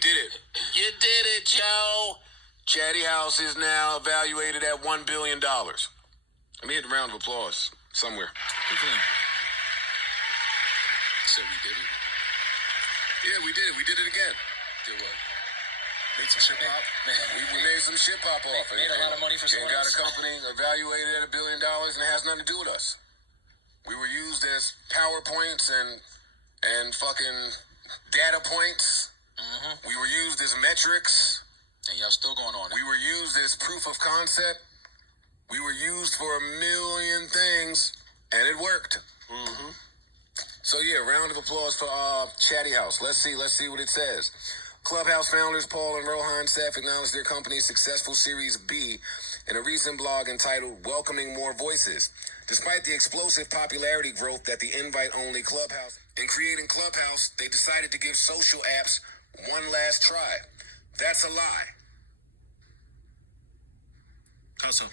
did it. You did it, Joe. Chatty House is now evaluated at $1 billion. Let me hit a round of applause somewhere. So we did it? Yeah, we did it. We did it again. Did what? Made some shit pop? We made some shit pop off. Made a lot of money for someone got else? a company evaluated at $1 billion, and it has nothing to do with us. We were used as PowerPoints and fucking data points. Mm-hmm. We were used as metrics. And y'all still going on it. We were used as proof of concept. We were used for a million things, and it worked. Mm-hmm. So yeah, round of applause for Chatty House. Let's see what it says. Clubhouse founders Paul and Rohan Seth acknowledged their company's successful Series B in a recent blog entitled Welcoming More Voices. Despite the explosive popularity growth that the invite-only Clubhouse, in creating Clubhouse, they decided to give social apps one last try. That's a lie. How so?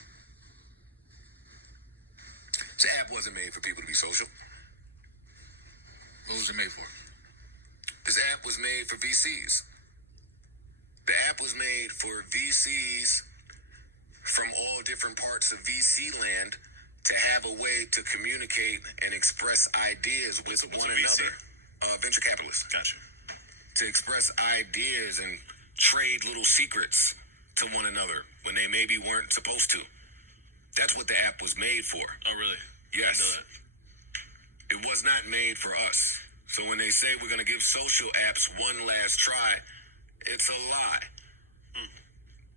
This app wasn't made for people to be social. What was it made for? This app was made for VCs. The app was made for VCs from all different parts of VC land to have a way to communicate and express ideas with one another. Venture capitalists. Gotcha. To express ideas and trade little secrets to one another when they maybe weren't supposed to. That's what the app was made for. Oh, really? Yes. It was not made for us. So when they say we're going to give social apps one last try, it's a lie.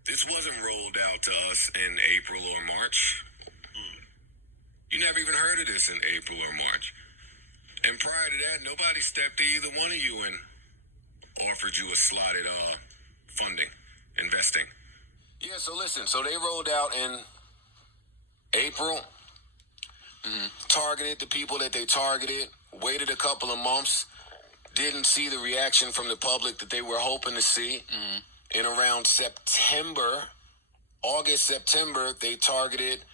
This wasn't rolled out to us in April or March. You never even heard of this in April or March. And prior to that, nobody stepped to either one of you and offered you a slotted funding, investing. Yeah, so listen. So they rolled out in April, targeted the people that they targeted, waited a couple of months, didn't see the reaction from the public that they were hoping to see. In around August, September, they targeted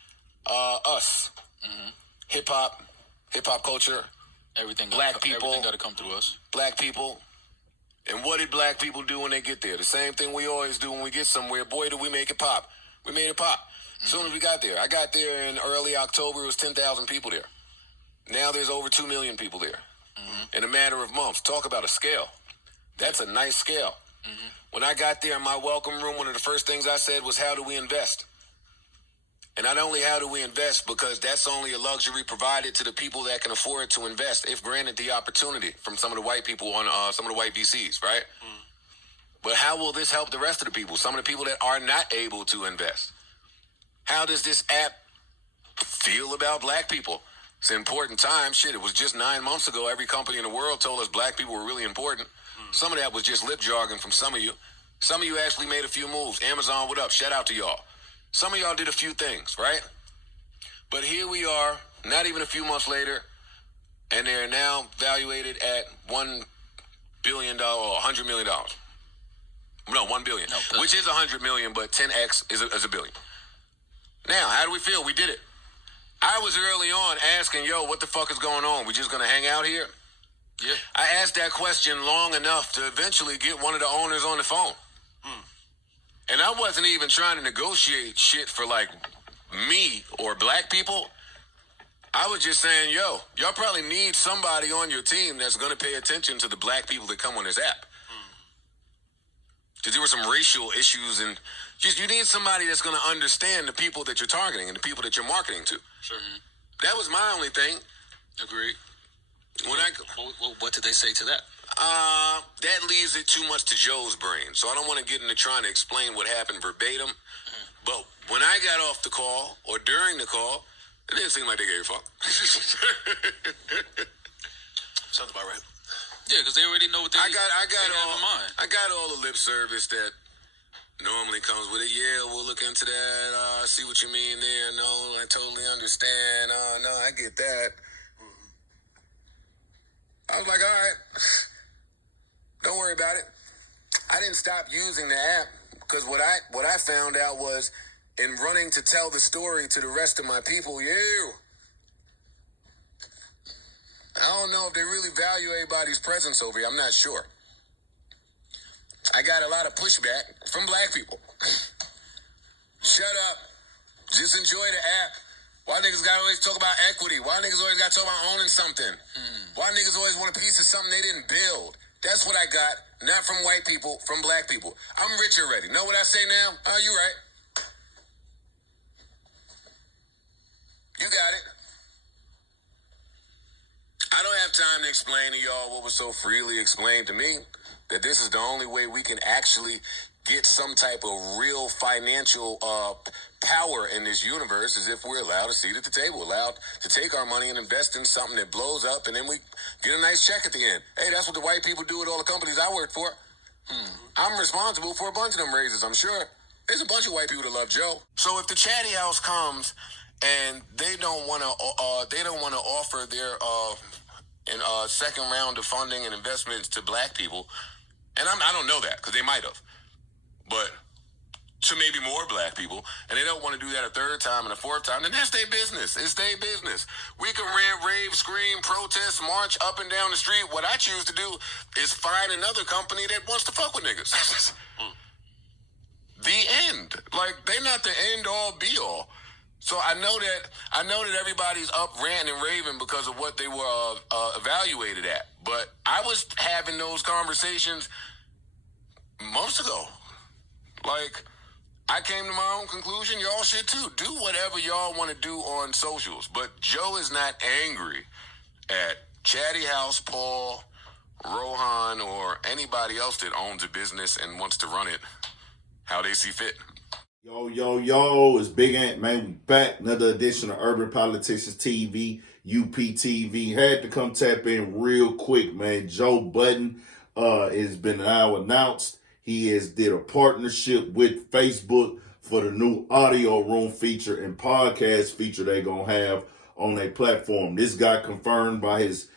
us. Hip hop culture, black people. Everything got to come through us. Black people. And what did black people do when they get there? The same thing we always do when we get somewhere. Boy, do we make it pop. We made it pop. As soon as we got there. I got there in early October. It was 10,000 people there. Now there's over 2 million people there. In a matter of months. Talk about a scale. That's a nice scale. When I got there in my welcome room, one of the first things I said was, how do we invest? And not only how do we invest, because that's only a luxury provided to the people that can afford to invest, if granted the opportunity from some of the white people on some of the white VCs, right? But how will this help the rest of the people, some of the people that are not able to invest? How does this app feel about black people? It's an important time. Shit, it was just 9 months ago. Every company in the world told us black people were really important. Some of that was just lip jargon from some of you. Some of you actually made a few moves. Amazon, what up? Shout out to y'all. Some of y'all did a few things, right? But here we are, not even a few months later, and they're now valuated at $1 billion or $100 million. No, $1 billion, which is $100 million, but 10x is a billion. Now, how do we feel? We did it. I was early on asking, what the fuck is going on? We just going to hang out here? Yeah. I asked that question long enough to eventually get one of the owners on the phone. And I wasn't even trying to negotiate shit for like me or black people. I was just saying, y'all probably need somebody on your team that's going to pay attention to the black people that come on this app. Because there were some racial issues, and just you need somebody that's going to understand the people that you're targeting and the people that you're marketing to. Sure. That was my only thing. Agreed. What did they say to that? That leaves it too much to Joe's brain, so I don't want to get into trying to explain what happened verbatim. But when I got off the call, or during the call, it didn't seem like they gave a fuck. Sounds about right. Yeah, because they already know what they have in mind. I got all the lip service that normally comes with it. Yeah, we'll look into that. See what you mean there. No, I totally understand. No, I get that. I was like, all right, don't worry about it. I didn't stop using the app because what I found out was in running to tell the story to the rest of my people, I don't know if they really value everybody's presence over here. I'm not sure. I got a lot of pushback from black people. Shut up. Just enjoy the app. Why niggas gotta always talk about equity? Why niggas always gotta talk about owning something? Why niggas always want a piece of something they didn't build? That's what I got, not from white people, from black people. I'm rich already. Know what I say now? Oh, you right. You got it. I don't have time to explain to y'all what was so freely explained to me, that this is the only way we can actually get some type of real financial power in this universe, is if we're allowed a seat at the table, allowed to take our money and invest in something that blows up, and then we get a nice check at the end. Hey, that's what the white people do at all the companies I work for. I'm responsible for a bunch of them raises, I'm sure. There's a bunch of white people that love Joe. So if the Chatty House comes and they don't want to offer their second round of funding and investments to black people, and I don't know that because they might have, but to maybe more black people, and they don't want to do that a third time and a fourth time, then that's their business. It's their business. We can rant, rave, scream, protest, march up and down the street. What I choose to do is find another company that wants to fuck with niggas. The end. Like, they're not the end all be all. So I know that everybody's up ranting and raving because of what they were evaluated at. But I was having those conversations months ago. Like, I came to my own conclusion. Y'all should too. Do whatever y'all want to do on socials. But Joe is not angry at Chatty House, Paul, Rohan, or anybody else that owns a business and wants to run it how they see fit. Yo, it's Big Ant, man. We back. Another edition of Urban Politicians TV, UPTV. Had to come tap in real quick, man. Joe Budden has been now announced. He has did a partnership with Facebook for the new audio room feature and podcast feature they're going to have on their platform. This got confirmed by his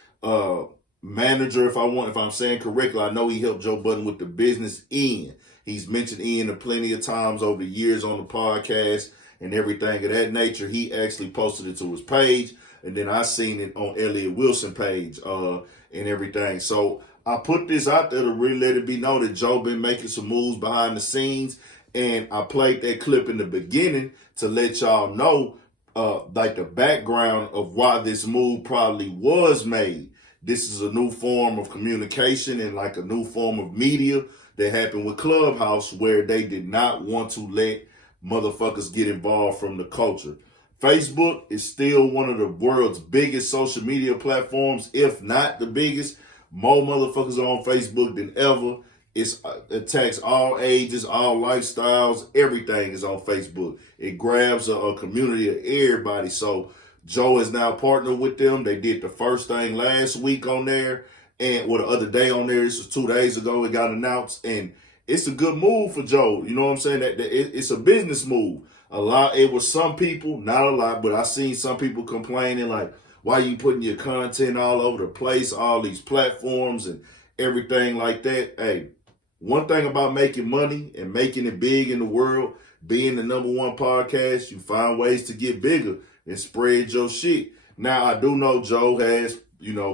manager, if I'm saying correctly. I know he helped Joe Budden with the business, Ian. He's mentioned Ian plenty of times over the years on the podcast and everything of that nature. He actually posted it to his page, and then I seen it on Elliot Wilson page and everything. So I put this out there to really let it be known that Joe been making some moves behind the scenes, and I played that clip in the beginning to let y'all know like the background of why this move probably was made. This is a new form of communication and like a new form of media that happened with Clubhouse, where they did not want to let motherfuckers get involved from the culture. Facebook is still one of the world's biggest social media platforms, if not the biggest. More motherfuckers are on Facebook than ever. It attacks all ages, all lifestyles. Everything is on Facebook. It grabs a community of everybody. So Joe is now partnered with them. They did the first thing last week on there. And the other day on there, this was 2 days ago, it got announced. And it's a good move for Joe. You know what I'm saying? It's a business move. It was some people, not a lot, but I seen some people complaining like, why you putting your content all over the place, all these platforms and everything like that? Hey, one thing about making money and making it big in the world, being the #1 podcast, you find ways to get bigger and spread your shit. Now, I do know Joe has,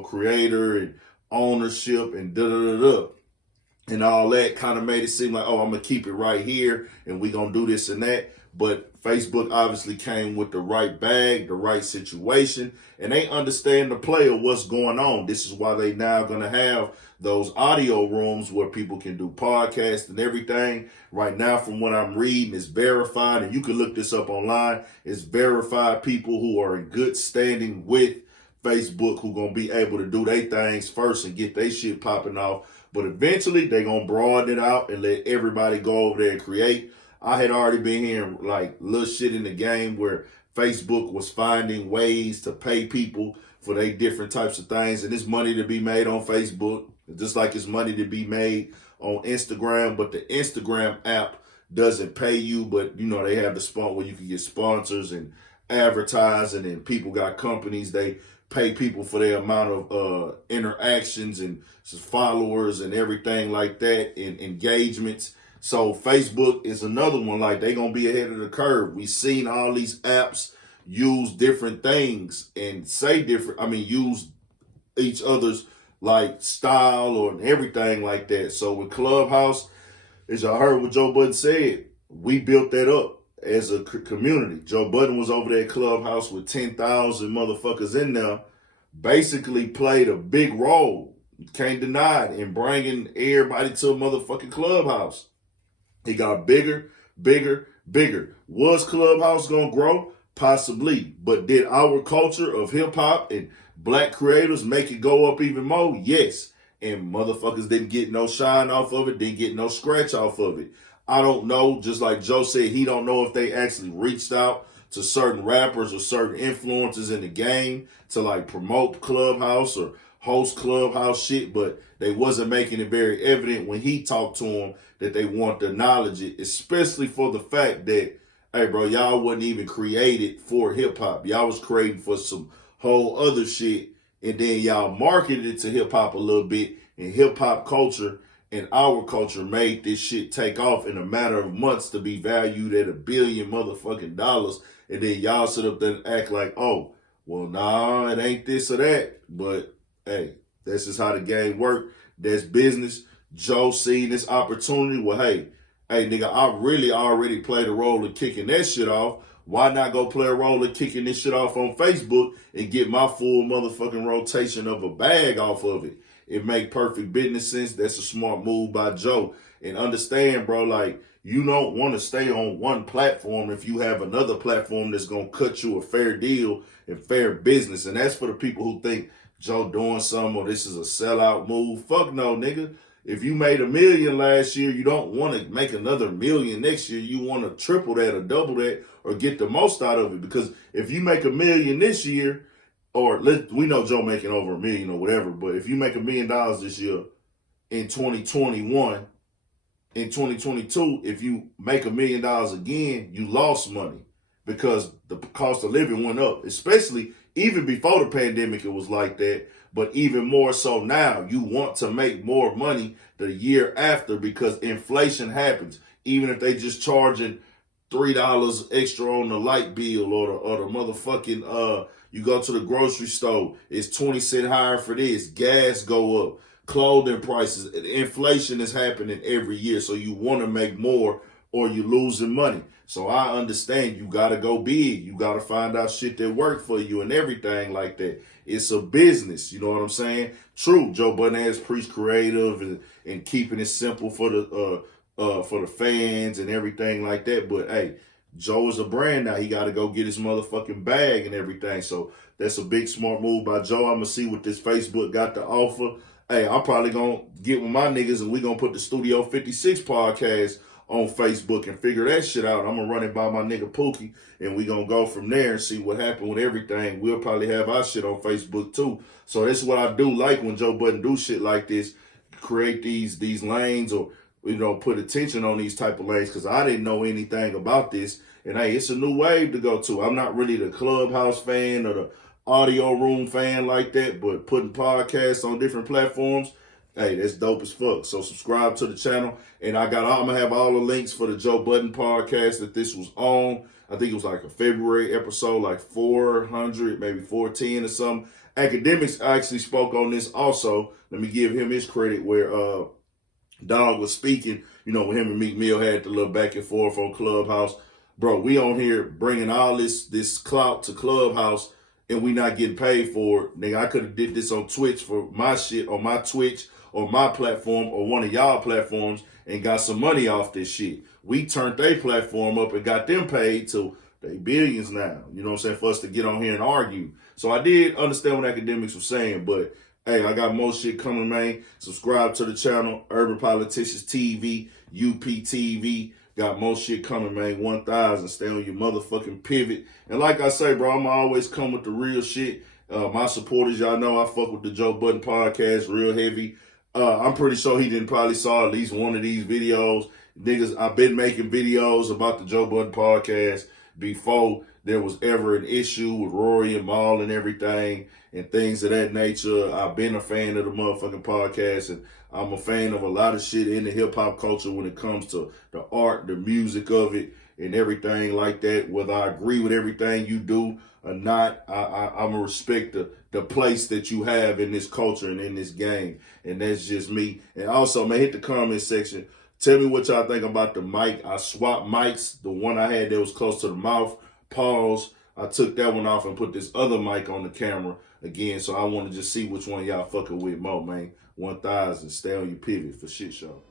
creator and ownership and and all that kind of made it seem like, oh, I'm going to keep it right here and we're going to do this and that. But Facebook obviously came with the right bag, the right situation, and they understand the play of what's going on. This is why they now going to have those audio rooms where people can do podcasts and everything. Right now, from what I'm reading, it's verified, and you can look this up online. It's verified people who are in good standing with Facebook who going to be able to do their things first and get their shit popping off. But eventually, they're going to broaden it out and let everybody go over there and create. I had already been hearing like little shit in the game where Facebook was finding ways to pay people for their different types of things. And there's money to be made on Facebook, just like it's money to be made on Instagram. But the Instagram app doesn't pay you, but they have the spot where you can get sponsors and advertising, and people got companies, they pay people for their amount of interactions and followers and everything like that, and engagements. So Facebook is another one, like they going to be ahead of the curve. We've seen all these apps use different things and use each other's like style or everything like that. So with Clubhouse, as y'all heard what Joe Budden said, we built that up as a community. Joe Budden was over there at Clubhouse with 10,000 motherfuckers in there, basically played a big role, can't deny it, in bringing everybody to a motherfucking Clubhouse. He got bigger, bigger, bigger. Was Clubhouse gonna grow? Possibly. But did our culture of hip-hop and black creators make it go up even more? Yes. And motherfuckers didn't get no shine off of it, didn't get no scratch off of it. I don't know, just like Joe said, he don't know if they actually reached out to certain rappers or certain influencers in the game to like promote Clubhouse or host Clubhouse shit, but they wasn't making it very evident when he talked to them that they want to acknowledge it, especially for the fact that, hey bro, y'all wasn't even created for hip-hop. Y'all was created for some whole other shit, and then y'all marketed it to hip-hop a little bit, and hip-hop culture and our culture made this shit take off in a matter of months to be valued at $1 billion motherfucking dollars, and then y'all sit up there and act like, oh, well, nah, it ain't this or that, but hey, that's just how the game work. That's business. Joe seen this opportunity. Well, hey, nigga, I really already played a role in kicking that shit off. Why not go play a role in kicking this shit off on Facebook and get my full motherfucking rotation of a bag off of it? It make perfect business sense. That's a smart move by Joe. And understand, bro, like, you don't want to stay on one platform if you have another platform that's going to cut you a fair deal and fair business. And that's for the people who think Joe doing something or this is a sellout move. Fuck no, nigga. If you made $1 million last year, you don't want to make another $1 million next year. You want to triple that or double that or get the most out of it. Because if you make $1 million this year, or we know Joe making over $1 million or whatever, but if you make $1 million this year in 2021, in 2022, if you make $1 million again, you lost money because the cost of living went up, especially even before the pandemic, it was like that. But even more so now, you want to make more money the year after because inflation happens. Even if they just charging $3 extra on the light bill or the motherfucking, you go to the grocery store, it's 20 cents higher for this, gas go up, clothing prices, inflation is happening every year. So you want to make more or you're losing money. So I understand you got to go big. You got to find out shit that work for you and everything like that. It's a business. You know what I'm saying? True, Joe Budden has preached creative and keeping it simple for the fans and everything like that. But hey, Joe is a brand now. He got to go get his motherfucking bag and everything. So that's a big smart move by Joe. I'm going to see what this Facebook got to offer. Hey, I'm probably going to get with my niggas and we going to put the Studio 56 podcast on Facebook and figure that shit out. I'm going to run it by my nigga Pookie and we going to go from there and see what happened with everything. We'll probably have our shit on Facebook too. So that's what I do like when Joe Budden do shit like this, create these lanes or, you know, put attention on these type of lanes because I didn't know anything about this. And hey, it's a new wave to go to. I'm not really the Clubhouse fan or the audio room fan like that, but putting podcasts on different platforms, hey, that's dope as fuck. So subscribe to the channel. And I'm going to have all the links for the Joe Budden podcast that this was on. I think it was like a February episode, like 400, maybe 410 or something. Academics actually spoke on this also. Let me give him his credit where Dog was speaking, you know, when him and Meek Mill had the little back and forth on Clubhouse. Bro, we on here bringing all this clout to Clubhouse and we not getting paid for it. Nigga, I could have did this on Twitch for my shit, on my Twitch, or my platform, or one of y'all platforms, and got some money off this shit. We turned their platform up and got them paid to they billions now. You know what I'm saying? For us to get on here and argue. So I did understand what Academics was saying, but hey, I got more shit coming, man. Subscribe to the channel, Urban Politicians TV, UPTV. Got more shit coming, man. 1,000. Stay on your motherfucking pivot. And like I say, bro, I'm always come with the real shit. My supporters, y'all know I fuck with the Joe Budden podcast real heavy. I'm pretty sure he didn't probably saw at least one of these videos. Niggas, I've been making videos about the Joe Budden podcast before there was ever an issue with Rory and Maul and everything and things of that nature. I've been a fan of the motherfucking podcast, and I'm a fan of a lot of shit in the hip-hop culture when it comes to the art, the music of it, and everything like that. Whether I agree with everything you do or not, I'm going to respect the place that you have in this culture and in this game. And that's just me. And also, man, hit the comment section. Tell me what y'all think about the mic. I swapped mics. The one I had that was close to the mouth, pause. I took that one off and put this other mic on the camera again. So I want to just see which one y'all fucking with more, man. 1000. Stay on your pivot for shit show.